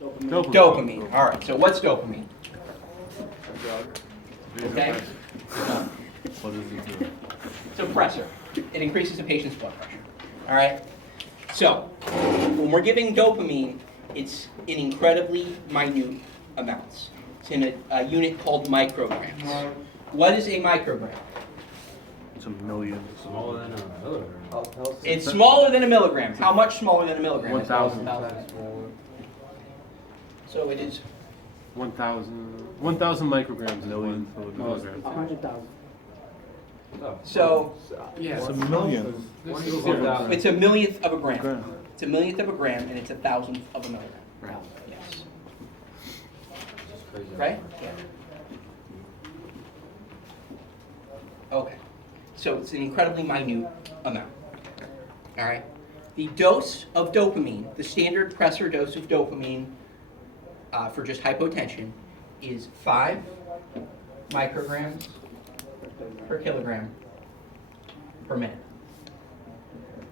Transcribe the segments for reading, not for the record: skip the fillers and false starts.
Dopamine. Dopamine. All right. So what's dopamine? Okay. What does it do? It's a suppressor. It increases a patient's blood pressure. All right. So when we're giving dopamine, it's in incredibly minute amounts. It's in a unit called micrograms. What is a microgram? It's a million. Smaller than a milligram. It's smaller than a milligram. How much smaller than a milligram? 1,000. So it is 1,000 micrograms is Million. 1 milligram. 100,000. So Yeah, It's a million. it's a millionth of a gram. Gram. It's a millionth of a gram, and it's a thousandth of a milligram. Right. Yes. crazy. Right? Yeah. Okay. So it's an incredibly minute amount. All right. The dose of dopamine, the standard pressor dose of dopamine for just hypotension, is 5 micrograms per kilogram per minute.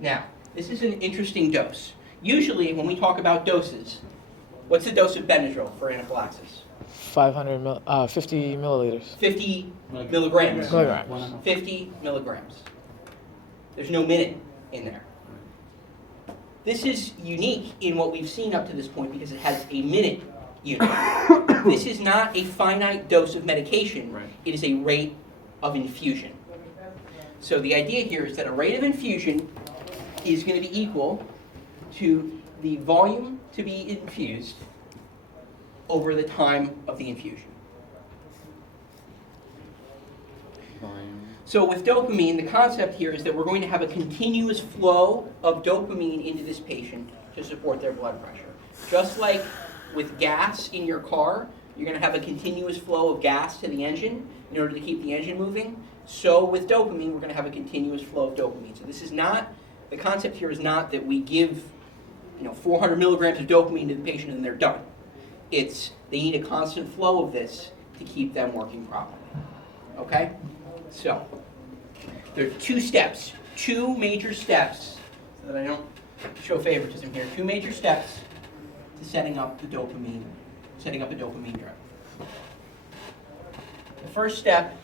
Now, this is an interesting dose. Usually, when we talk about doses, what's the dose of Benadryl for anaphylaxis? 50 milliliters. 50 milligrams. Milligrams. 50 milligrams. There's no minute in there. This is unique in what we've seen up to this point because it has a minute unit. This is not a finite dose of medication. Right. It is a rate of infusion. So the idea here is that a rate of infusion is going to be equal to the volume to be infused over the time of the infusion. So with dopamine, the concept here is that we're going to have a continuous flow of dopamine into this patient to support their blood pressure. Just like with gas in your car, you're going to have a continuous flow of gas to the engine in order to keep the engine moving. So with dopamine, we're going to have a continuous flow of dopamine. So this is not, the concept here is not that we give 400 milligrams of dopamine to the patient and they're done. It's they need a constant flow of this to keep them working properly. Okay? So, there are 2 steps, 2 major steps, so that I don't show favoritism here, 2 major steps to setting up a dopamine drug. The first step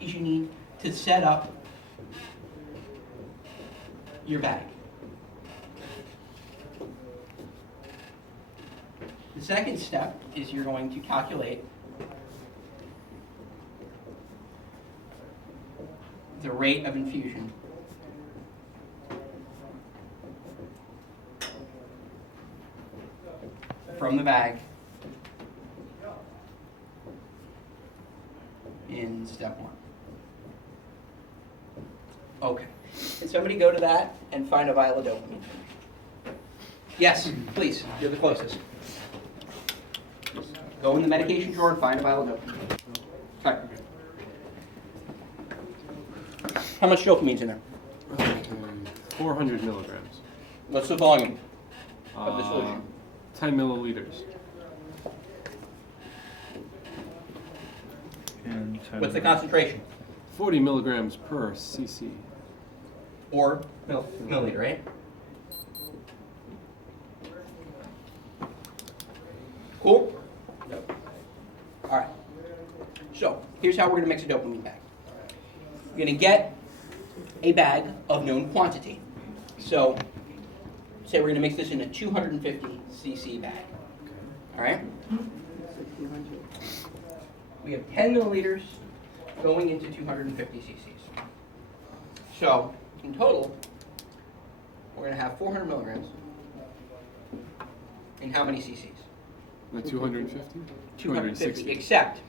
is you need to set up your bag. The second step is you're going to calculate the rate of infusion from the bag in step 1. Okay. Can somebody go to that and find a vial of dopamine? Yes, please. You're the closest. Go in the medication drawer and find a vial of dopamine. Okay. How much dopamine's in there? 400 milligrams. What's the volume of the solution? 10 milliliters. And What's the concentration? 40 milligrams per cc. Or milliliter, right? Cool? All right. So, here's how we're going to mix a dopamine bag. You're going to get a bag of known quantity. So, say we're going to mix this in a 250 cc bag. All right? We have 10 milliliters going into 250 cc's. So, in total, we're going to have 400 milligrams in how many cc's? The 250? 250, except,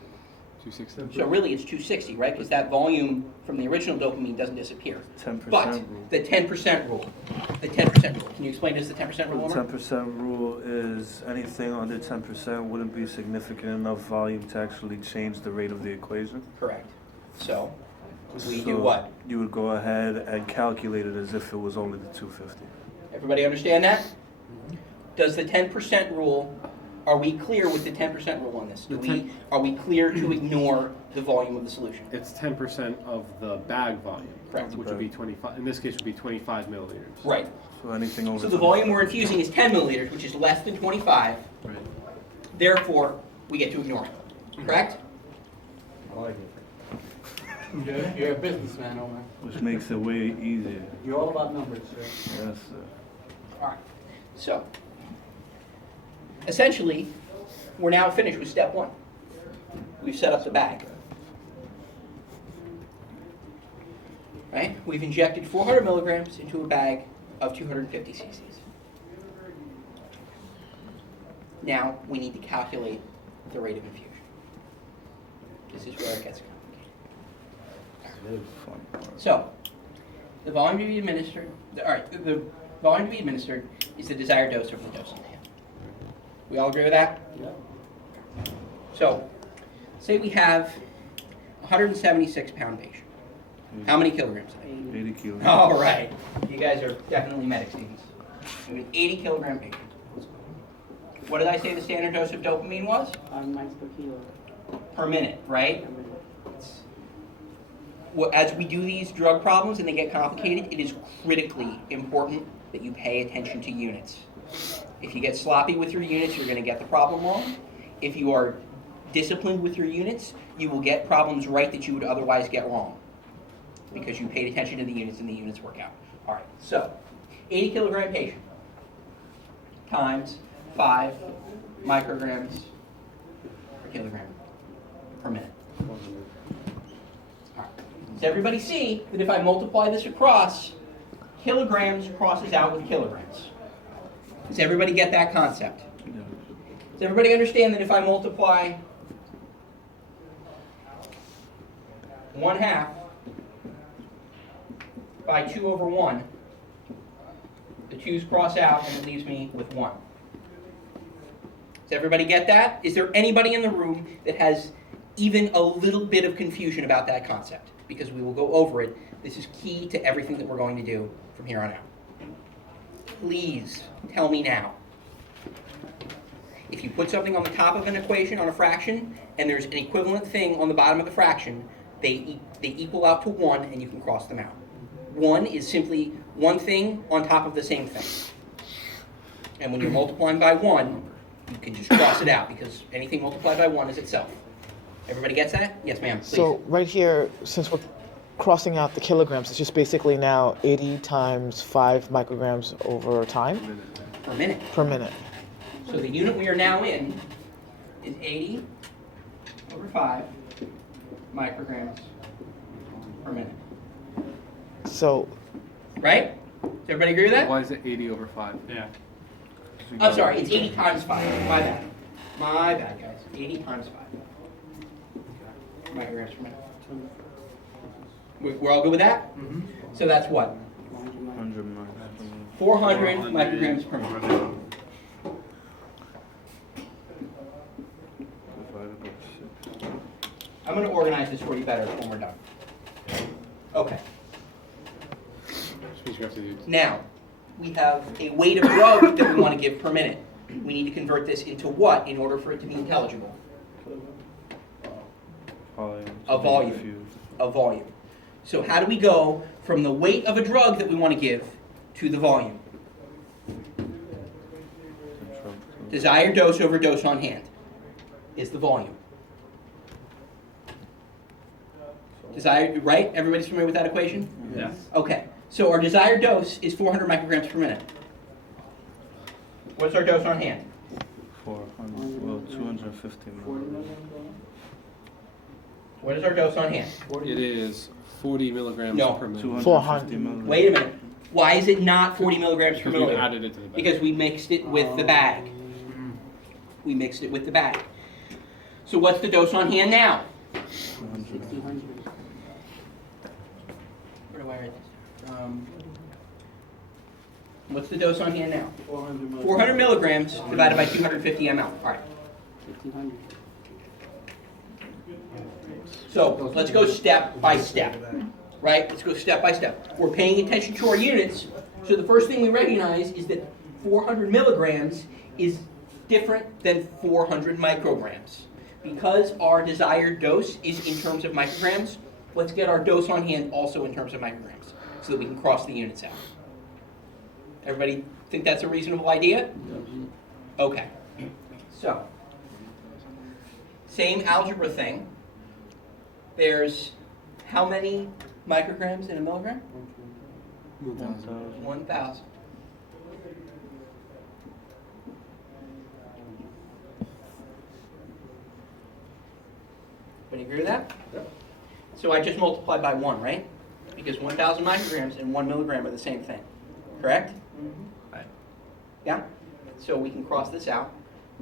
260. so really it's 260, right? Because that volume from the original dopamine doesn't disappear. 10% But rule. the 10% rule. The 10% rule. Can you explain to us the 10% rule, The Omar? 10% rule is anything under 10% wouldn't be significant enough volume to actually change the rate of the equation. Correct. So, we do So what? You would go ahead and calculate it as if it was only the 250. Everybody understand that? Does the 10% rule, are we clear with the 10% rule on this? Are we clear to ignore the volume of the solution? It's 10% of the bag volume. Correct. Which would be 25, in this case would be 25 milliliters. Right. So anything over So the volume we're infusing is 10 milliliters, which is less than 25. Right. Therefore, we get to ignore it. Correct? I like it. You're a businessman, Omar. Which makes it way easier. You're all about numbers, sir. Yes, sir. All right. So, essentially, we're now finished with step one. We've set up the bag. Right? We've injected 400 milligrams into a bag of 250 cc's. Now we need to calculate the rate of infusion. This is where it gets complicated. Fun. So, the volume to be administered, the volume to be administered is the desired dose over the dose on hand. We all agree with that? Yep. So, say we have a 176-pound patient. How many kilograms? 80 kilos. All right. You guys are definitely medic students. An 80-kilogram patient. What did I say the standard dose of dopamine was? 5 mics per kilo. Per minute, right? As we do these drug problems and they get complicated, it is critically important that you pay attention to units. If you get sloppy with your units, you're going to get the problem wrong. If you are disciplined with your units, you will get problems right that you would otherwise get wrong because you paid attention to the units and the units work out. All right, so 80-kilogram patient times 5 micrograms per kilogram per minute. All right. Does everybody see that if I multiply this across, kilograms crosses out with kilograms? Does everybody get that concept? Yeah. Does everybody understand that if I multiply 1/2 by 2/1, the 2's cross out and it leaves me with 1. Does everybody get that? Is there anybody in the room that has even a little bit of confusion about that concept? Because we will go over it. This is key to everything that we're going to do from here on out. Please tell me now. If you put something on the top of an equation on a fraction, and there's an equivalent thing on the bottom of the fraction, they equal out to 1, and you can cross them out. 1 is simply one thing on top of the same thing. And when you're multiplying by 1, you can just cross it out, because anything multiplied by 1 is itself. Everybody gets that? Yes, ma'am, please. So right here, since we're crossing out the kilograms, it's just basically now 80 times 5 micrograms over time Per minute. per minute. So the unit we are now in is 80 over 5 micrograms per minute. So Right? Does everybody agree with that? Why is it 80 over 5? Yeah. I'm sorry, it's 80 times 5. My bad. My bad, guys. 80 times 5 micrograms per minute. We're all good with that? Mm-hmm. So that's what? 100 miles. 400 micrograms per minute. Divided by 6. I'm going to organize this for you better when we're done. Okay. Which means you have to do Now, we have a weight of drug that we want to give per minute. We need to convert this into what in order for it to be intelligible? Volume. A volume. Infused. A volume. So how do we go from the weight of a drug that we want to give to the volume? Desired dose over dose on hand is the volume. Desired, right? Everybody's familiar with that equation? Yes. Okay. So our desired dose is 400 micrograms per minute. What's our dose on hand? 400. Well, 250 milligrams. What is our dose on hand? It is 40 milligrams No. per minute. 250 400. milligrams. Wait a minute. Why is it not 40 milligrams per Because we milligram? added it to the bag. Because we mixed it with the bag. We mixed it with the bag. So what's the dose on hand now? 200. 1600. Where do I write this? What's the dose on hand now? 400 400 milligrams divided by 250 ml. All right. 1600. So let's go step by step. Right? Let's go step by step. We're paying attention to our units. So the first thing we recognize is that 400 milligrams is different than 400 micrograms. Because our desired dose is in terms of micrograms, let's get our dose on hand also in terms of micrograms so that we can cross the units out. Everybody think that's a reasonable idea? Okay. So Same algebra thing. There's how many micrograms in a milligram? 1,000. 1,000. Everybody agree with that? Yep. So I just multiplied by 1, right? Because 1,000 micrograms and 1 milligram are the same thing. Correct? Right. Yeah? So we can cross this out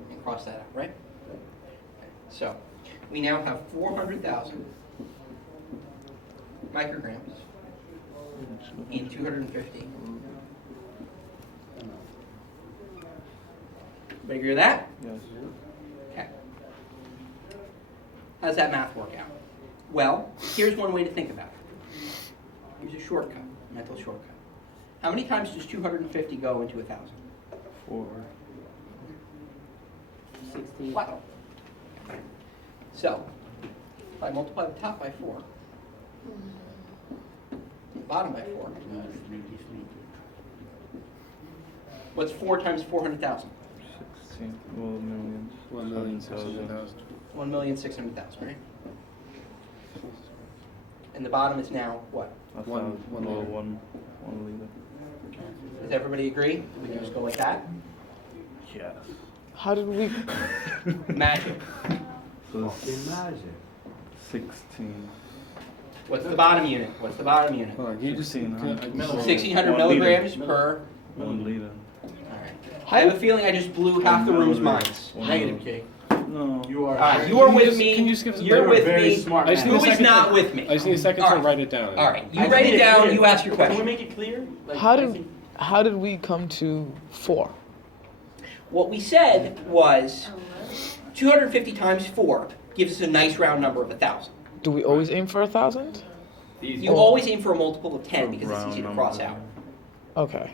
and cross that out, right? Okay. So we now have 400,000 micrograms in 250. Everybody agree with that? Yes. Okay. How does that math work out? Well, here's one way to think about it. Here's a shortcut, mental shortcut. How many times does 250 go into 1,000? 4. 60. Wow. So, if I multiply the top by 4, the bottom by 4, what's 4 times 400,000? 16. Well, millions. 1,600,000. 1,600,000, right? And the bottom is now what? One liter. One liter. Does everybody agree? We can just go like that? Yes. How did we? Magic. So Imagine. 16. What's the bottom unit? What's the bottom unit? Hold on, can you just 1600. 1,600 1 milligrams liter. per. 1 liter. Alright. I have a feeling I just blew half the room's minds. Negative, K. No. You are. Alright, you are Can you with just- me. can you just give us a- You're You're with very me. smart I just man. need Who a is second not to- with me? I just need a second Alright. to write it down. Alright, I you write think it down, clear. you ask your Can we question. make it clear? Like, How I did think- how did we come to 4? What we said was 250 times 4 gives us a nice round number of 1,000. Do we always aim for 1,000? You Oh. always aim for a multiple of 10 because it's Round easy to number. cross out. Okay.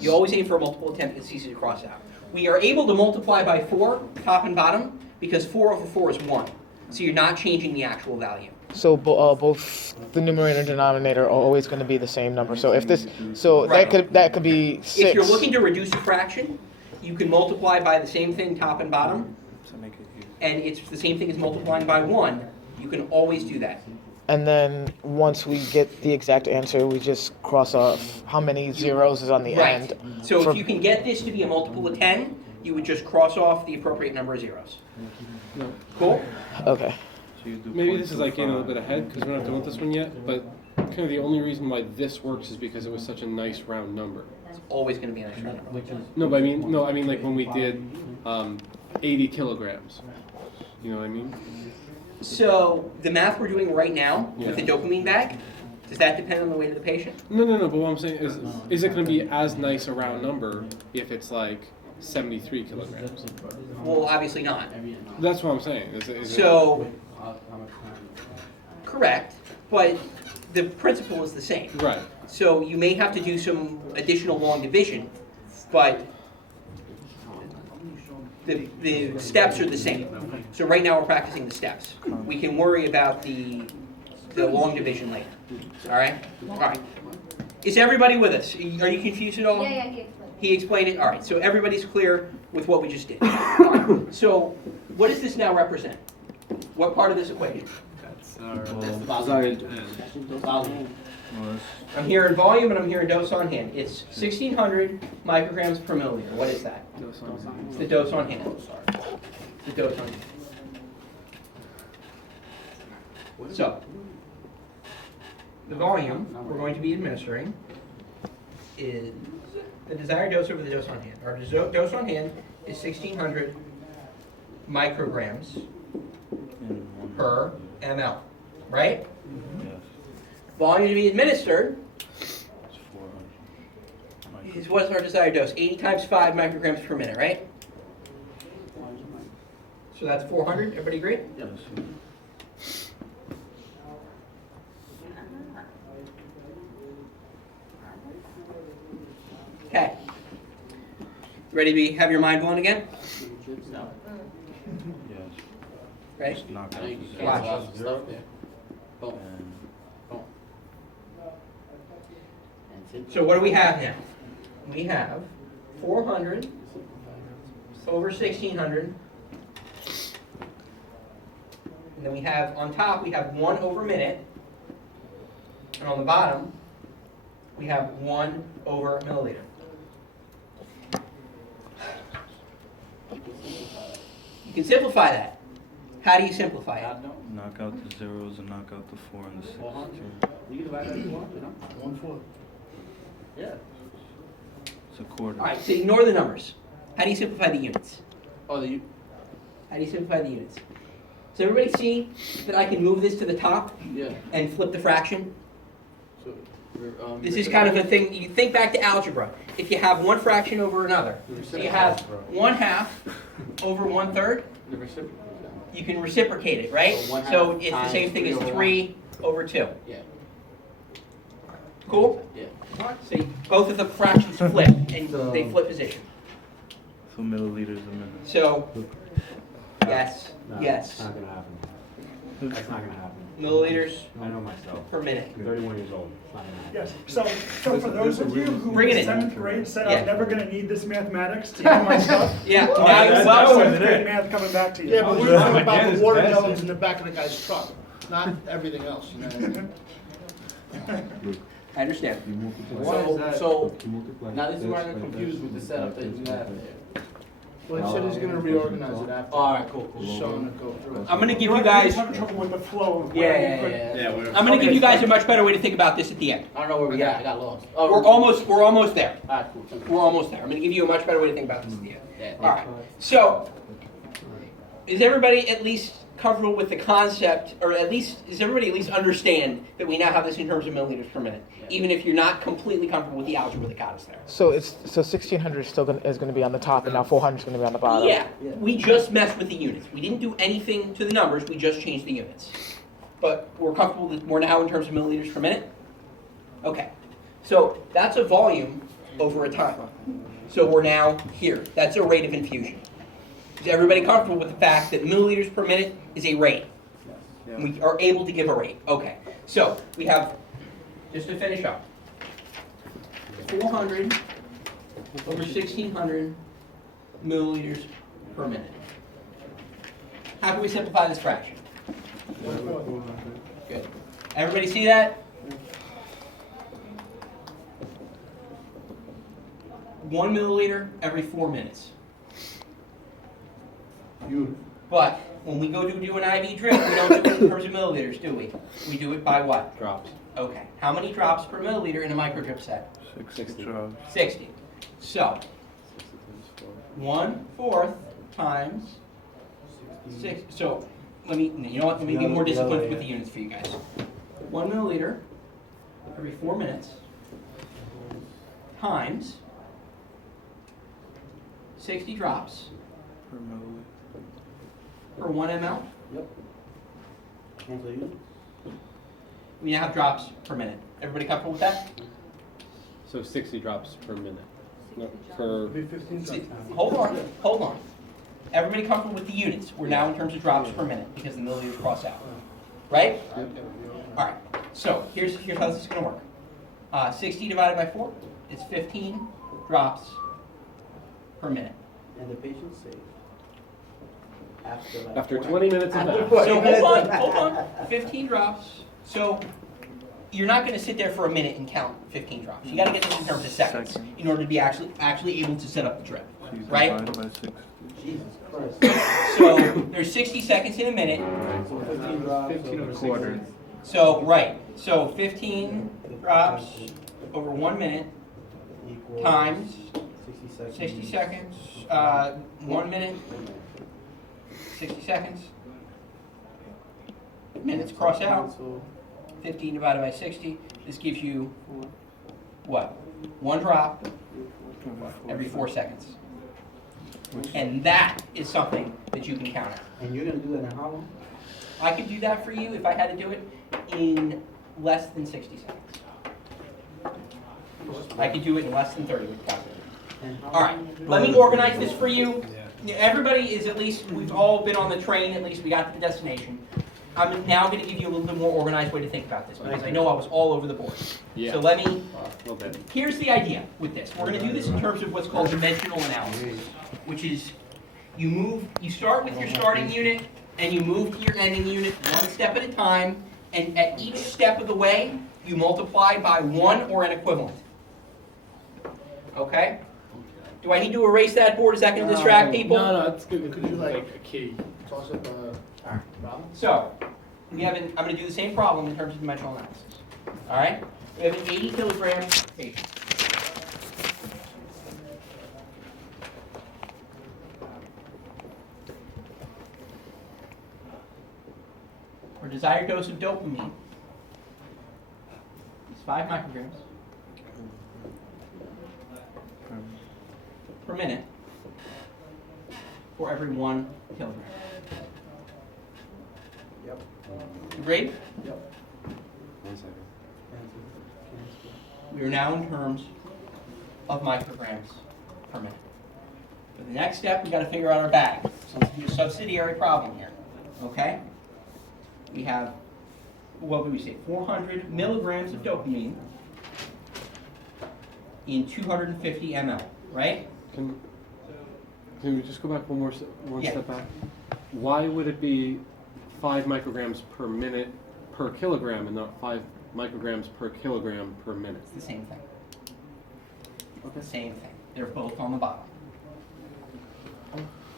You always aim for a multiple of 10 because it's easy to cross out. We are able to multiply by 4, top and bottom, because 4 over 4 is 1. So you're not changing the actual value. So both the numerator and denominator are always going to be the same number. So if this, so Right. that could be 6. If you're looking to reduce a fraction, you can multiply by the same thing, top and bottom, To make it easy. and it's the same thing as multiplying by 1. You can always do that. And then once we get the exact answer, we just cross off how many zeros is on the Right. end. So for- if you can get this to be a multiple of 10, you would just cross off the appropriate number of zeros. No. Cool? Okay. So you do Maybe this is like getting a little 0.25. bit ahead because we're not done with this one yet, but kind of the only reason why this works is because it was such a nice round number. It's always going to be a nice round number. No, but I mean like when we did 80 kilograms. You know what I mean? So the math we're doing right now with the Yeah. dopamine bag, does that depend on the weight of the patient? No, but what I'm saying is it going to be as nice a round number if it's like 73 kilograms? Well, obviously not. That's what I'm saying. So, correct, but the principle is the same. Right. So you may have to do some additional long division, but the steps are the same. So right now we're practicing the steps. We can worry about the long division later. All right? All right. Is everybody with us? Are you confused at all? Yeah, he explained. He explained it? All right, so everybody's clear with what we just did. All right, so what does this now represent? What part of this equation? I'm hearing volume and I'm hearing dose on hand. It's 1,600 micrograms per milliliter. What is that? It's the dose on hand. The dose on hand. So, the volume we're going to be administering is the desired dose over the dose on hand. Our dose on hand is 1,600 micrograms In one. per ml, right? Yes. Volume to be administered It's 400. is what's our desired dose? 80 times 5 micrograms per minute, right? So that's 400. Everybody agree? Yes. Okay. Ready to have your mind blown again? Yes. Ready? Just knock out the Watch. zero. Boom. And So what do we have now? We have 400 over 1,600 And then we have, on top, we have 1 over minute. And on the bottom, we have 1 over milliliter. You can simplify that. How do you simplify it? Knock out the zeros and knock out the 4 and the 6. 400. You can divide that if you want, you know? 1/4. Yeah. It's a quarter. All right, so ignore the numbers. How do you simplify the units? Oh, you. How do you simplify the units? Does everybody see that I can move this to the top Yeah. and flip the fraction? So, This is kind of a thing, you think back to algebra. If you have one fraction over another, so you have 1/2 over 1/3, the reciprocal. you can reciprocate it, right? So 1/2 So it's the times same thing 3 as over 3 over 2. Yeah. Cool? Yeah. So both of the fractions flip, and they flip position. So milliliters a minute. So, yes, No, yes. It's not gonna happen. That's not gonna happen. Milliliters I know myself. per minute. I'm 31 years old. It's not gonna happen. Yes, so for those of you who Bring it in in. 7th grade said Yeah. I'm never gonna need this mathematics to do my stuff. Yeah, well, now you're that's welcome. 7th grade math coming back to you. Yeah, but we're talking about the water gallons in the back of the guy's truck, not everything else, you know? I understand. So now this is where I got confused with the setup that you have there. Well, he said he's gonna reorganize it after. All right, cool, Just showing it go through. I'm gonna give you You're guys, having trouble with the flow of Yeah, where yeah, you put- yeah, yeah. I'm gonna give you guys a much better way to think about this at the end. I don't know where we got. I got lost. We're Oh, almost there. All right, cool. We're almost there. I'm gonna give you a much better way to think about this at the end. Yeah. All right. So, is everybody at least comfortable with the concept, or at least does everybody at least understand that we now have this in terms of milliliters per minute, even if you're not completely comfortable with the algebra that got us there? So 1600 is still gonna be on the top, and now 400 is gonna be on the bottom. Yeah, we just messed with the units. We didn't do anything to the numbers. We just changed the units. But we're comfortable that we're now in terms of milliliters per minute. Okay. So that's a volume over a time. So we're now here. That's a rate of infusion. Is everybody comfortable with the fact that milliliters per minute is a rate? And we are able to give a rate. Okay. So we have, just to finish up, 400 over 1600 milliliters per minute. How can we simplify this fraction? Good. Everybody see that? 1 milliliter every 4 minutes. But when we go to do an IV drip, we don't do it in terms of milliliters, do we? We do it by what? Drops. Okay. How many drops per milliliter in a microdrip set? 60 drops. 60. So, 1/4 times 6. So, you know what? Let me be more disciplined with the units for you guys. 1 milliliter every 4 minutes times 60 drops Per milliliter. per 1 ml. Translate it. We now have drops per minute. Everybody comfortable with that? So 60 drops per minute. No, per. Hold on. Everybody comfortable with the units? We're now in terms of drops per minute because the milliliters cross out. Right? All right. So here's how this is going to work. 60 divided by 4, it's 15 drops per minute. And the patient saved. After 20 minutes of that. So hold on. 15 drops. So you're not going to sit there for a minute and count 15 drops. You got to get this in terms of seconds in order to be actually able to set up the drip. So you Right? divide by 60. Jesus Christ. So there's 60 seconds in a minute. So 15 drops. 15 over A quarter. So right. So 15 drops over 1 minute Equals times 60 seconds. 60 seconds. 1 minute. 60 seconds. Minutes cross out. 15 divided by 60. This gives you what? 1 drop every 4 seconds. And that is something that you can count out. And you're gonna do that in how long? I could do that for you if I had to do it in less than 60 seconds. I could do it in less than 30 with the calculator. And how All right, long? let me organize this for you. Everybody is at least, we've all been on the train, at least we got to the destination. I'm now going to give you a little bit more organized way to think about this because I know I was all over the board. Yeah. So let me, A little bit. here's the idea with this. We're going to do this in terms of what's called dimensional analysis, which is you start with your starting unit and you move to your ending unit one step at a time, and at each step of the way, you multiply by 1 or an equivalent. Okay? Do I need to erase that board? Is that going to distract people? No, that's good. Could you, like, a key? Toss up a problem? So, we have I'm going to do the same problem in terms of dimensional analysis. All right? We have an 80 kilogram patient. Our desired dose of dopamine is 5 micrograms per minute for every 1 kilogram. Yep. Agreed? Yep. We are now in terms of micrograms per minute. For the next step, we've got to figure out our bag. So let's do a subsidiary problem here. Okay? We have, what would we say, 400 milligrams of dopamine in 250 ml, right? Can we just go back one Yeah. step back? Why would it be 5 micrograms per minute per kilogram and not 5 micrograms per kilogram per minute? It's the same thing. The same thing. They're both on the bottom.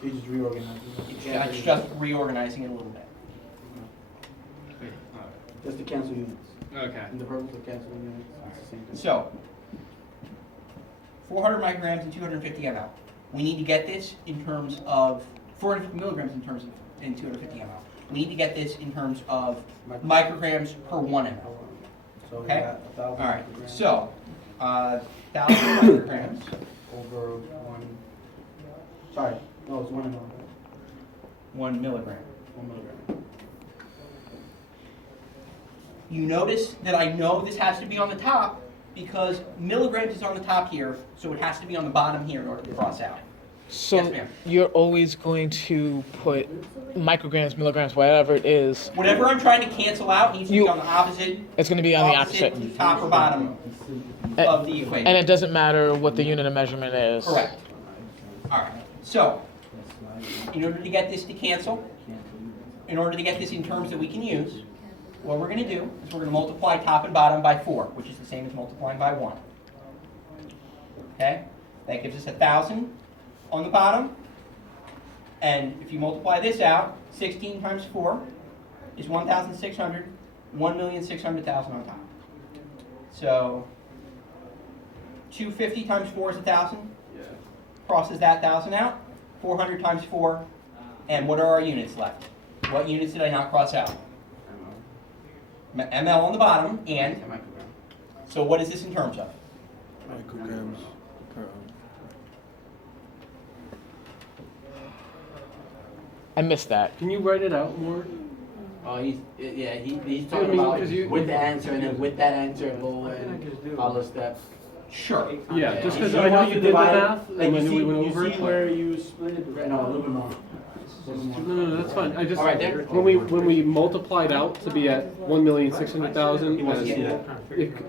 You just reorganize it. It's just reorganizing it a little bit. Just to cancel units. Okay. And the purpose of canceling units, it's the same thing. So, 400 micrograms and 250 ml. We need to get this in terms of 450 milligrams in 250 ml. We need to get this in terms of micrograms per 1 ml. So we Okay. got 1,000 All right. micrograms So, 1,000 micrograms. over 1. Sorry, no, it's 1 ml. 1 milligram. 1 milligram. You notice that I know this has to be on the top because milligrams is on the top here, so it has to be on the bottom here in order to cross out. So Yes, ma'am. you're always going to put micrograms, milligrams, whatever it is. Whatever I'm trying to cancel out needs to be on the opposite, It's going to be on the opposite. top or bottom of the equation. And it doesn't matter what the unit of measurement is. Correct. All right. So, in order to get this to cancel, in order to get this in terms that we can use, what we're going to do is we're going to multiply top and bottom by 4, which is the same as multiplying by 1. Okay? That gives us 1,000 on the bottom. And if you multiply this out, 16 times 4 is 1,600, 1,600,000 on top. So, 250 times 4 is 1,000. Crosses that 1,000 out. 400 times 4. And what are our units left? What units did I not cross out? ml on the bottom, and so what is this in terms of? Micrograms per. I missed that. Can you write it out more? Oh, he's I talking mean, about 'cause you- with the answer and then with that answer go and all the steps. Sure. Yeah, just You because see I know how you did the divide it? math, Like and you when see, we went you over see it. where you split it? No, a little bit more. No, that's fine. I just All right, there. when we multiplied out to be at 1,600,000, He wants to see and that.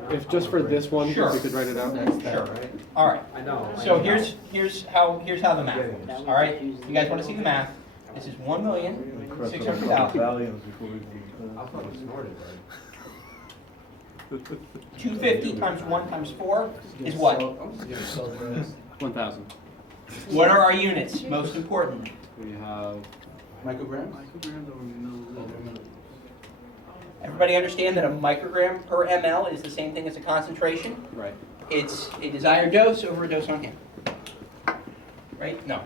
if just for this one, Sure. we could write it out. That's that, right? All right. I know. So here's how the math works. All right. You guys want to see the math? This is 1,600,000. Volumes before we do. I thought it snorted, right? 250 times 1 times 4 is what? 1,000. What are our units? Most important. We have Micrograms? Everybody understand that a microgram per ml is the same thing as a concentration? right. It's a desired dose over a dose on hand. Right? No.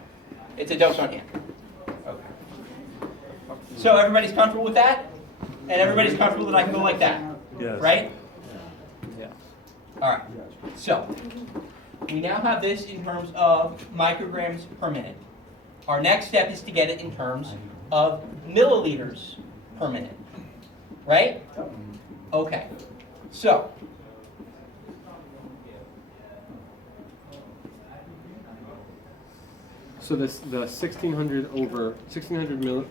It's a dose on hand. Okay. So everybody's comfortable with that? And everybody's comfortable that I can go like that? Yes. Right? Yeah. All right. So we now have this in terms of micrograms per minute. Our next step is to get it in terms of milliliters per minute. Right? Okay. So this the 1,600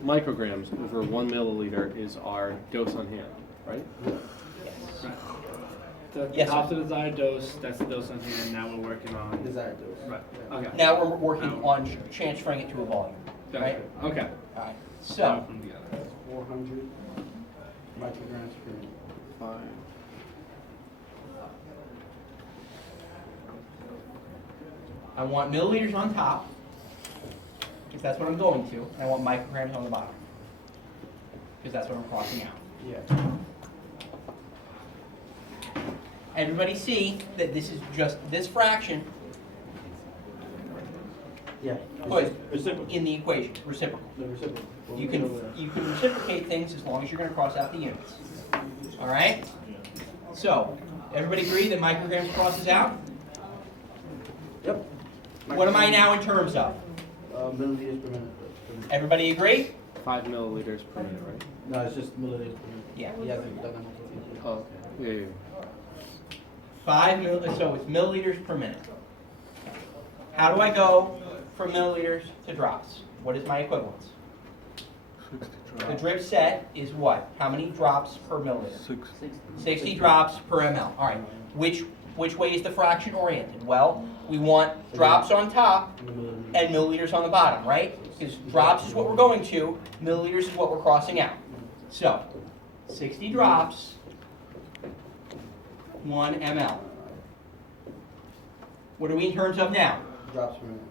micrograms over 1 milliliter is our dose on hand, right? The Yes, top of the desired dose, that's the dose on hand, now we're working on. Desired dose. Right, okay. now we're working on transferring it to a volume. Right. Okay. All right. So, From the other. 400 micrograms per minute. I want milliliters on top, because that's what I'm going to, and I want micrograms on the bottom, because that's what I'm crossing out. Yeah. Everybody see that this is just this fraction Yeah. put Reciprocal. in the equation, reciprocal. The reciprocal. You can reciprocate things as long as you're going to cross out the units. All right? So, everybody agree that micrograms crosses out? Yep. What am I now in terms of? Milliliters per minute. Everybody agree? 5 milliliters per minute, right? No, it's just milliliters per minute. Yeah. He hasn't done that multiplication. Oh, yeah. 5 so it's milliliters per minute. How do I go from milliliters to drops? What is my equivalence? 60 The drops. drip set is what? How many drops per milliliter? 60 drops per ml. All right. Which way is the fraction oriented? Well, we want drops on top and milliliters on the bottom, right? Because drops is what we're going to, milliliters is what we're crossing out. So, 60 drops, 1 ml. What are we in terms of now? Drops per minute.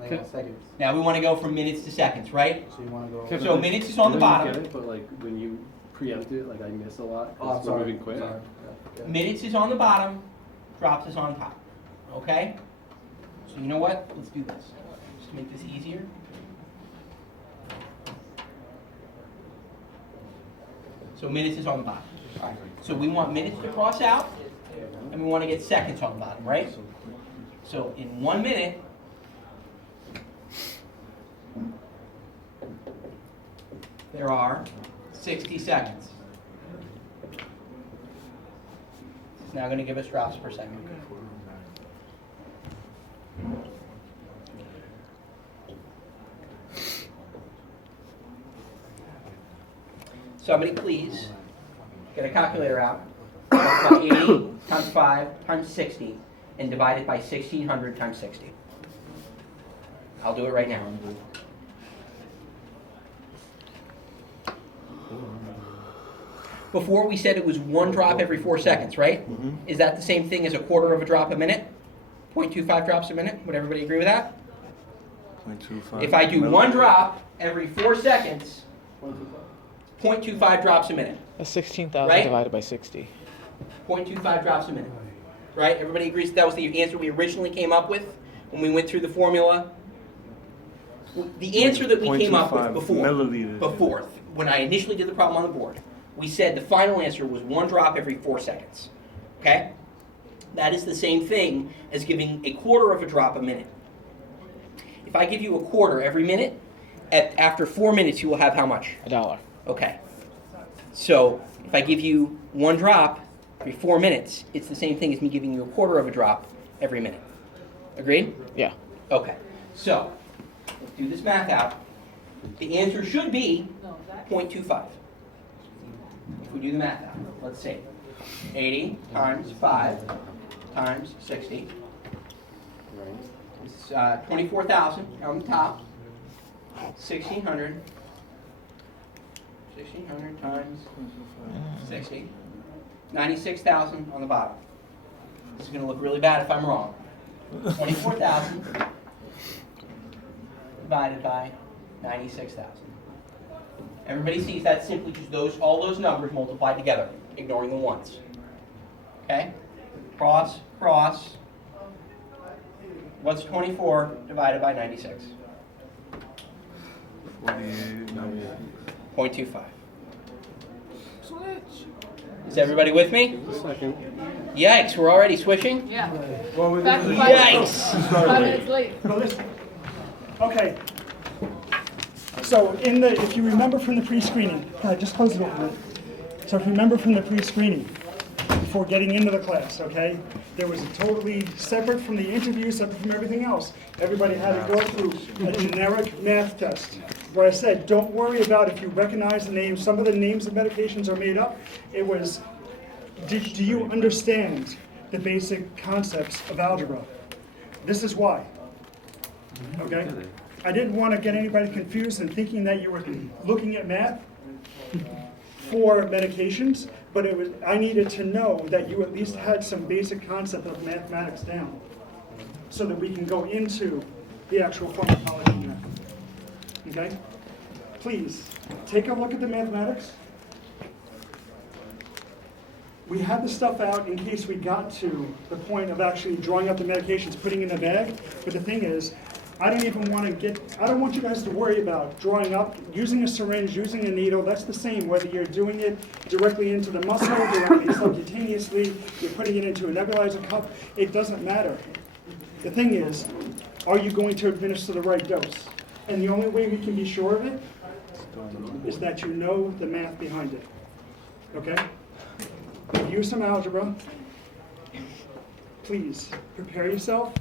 91 seconds. Now we want to go from minutes to seconds, right? So you want to go. Okay, So but minutes is on the I know you bottom. Get it, but like when you preempt it, like I miss a lot. Oh, I'm 'cause we're sorry. moving quick. Sorry. Yeah. Minutes is on the bottom, drops is on top. Okay? So you know what? Let's do this. Just to make this easier. So minutes is on the bottom. All right. So we want minutes to cross out, and we want to get seconds on the bottom, right? So in 1 minute, there are 60 seconds. It's now going to give us drops per second. Somebody please get a calculator out. Multiply 80 times 5 times 60 and divide it by 1600 times 60. I'll do it right now. Before we said it was 1 drop every 4 seconds, right? Is that the same thing as a quarter of a drop a minute? 0.25 drops a minute? Would everybody agree with that? 0.25 If I do 1 milliliters. drop every 4 seconds, 0.25 drops a minute. That's 16,000 Right? divided by 60. 0.25 drops a minute. Right? Everybody agrees that was the answer we originally came up with when we went through the formula? The answer that we came up with 0.25 milliliters. before, when I initially did the problem on the board, we said the final answer was 1 drop every 4 seconds. Okay? That is the same thing as giving a quarter of a drop a minute. If I give you a quarter every minute, after 4 minutes you will have how much? $1. Okay. So if I give you 1 drop every 4 minutes, it's the same thing as me giving you a quarter of a drop every minute. Agreed? Yeah. Okay. So let's do this math out. The answer should be 0.25. If we do the math out, let's see. 80 times 5 times 60. It's 24,000 on the top. 1,600. 1,600 times 60. 96,000 on the bottom. This is going to look really bad if I'm wrong. 24,000 divided by 96,000. Everybody sees that's simply just all those numbers multiplied together, ignoring the ones. Okay? Cross, cross. What's 24 divided by 96? 0.25. Is everybody with me? Second. Yikes, we're already switching? Yeah. Yikes! 5 minutes late. Now listen. Okay. So if you remember from the pre-screening, can I just close it over? So if you remember from the pre-screening, before getting into the class, okay, there was a totally separate from the interview, separate from everything else. Everybody had to go through a generic math test, where I said, don't worry about if you recognize the names. Some of the names of medications are made up. It was, do you understand the basic concepts of algebra? This is why. Okay? I didn't want to get anybody confused and thinking that you were looking at math for medications, but I needed to know that you at least had some basic concept of mathematics down so that we can go into the actual pharmacology now. Okay? Please, take a look at the mathematics. We had the stuff out in case we got to the point of actually drawing up the medications, putting in the bag, but the thing is, I don't want you guys to worry about drawing up, using a syringe, using a needle. That's the same whether you're doing it directly into the muscle, directly subcutaneously, you're putting it into a nebulizer cup. It doesn't matter. The thing is, are you going to administer the right dose? And the only way we can be sure of it is that you know the math behind it. Okay? Review some algebra. Please prepare yourself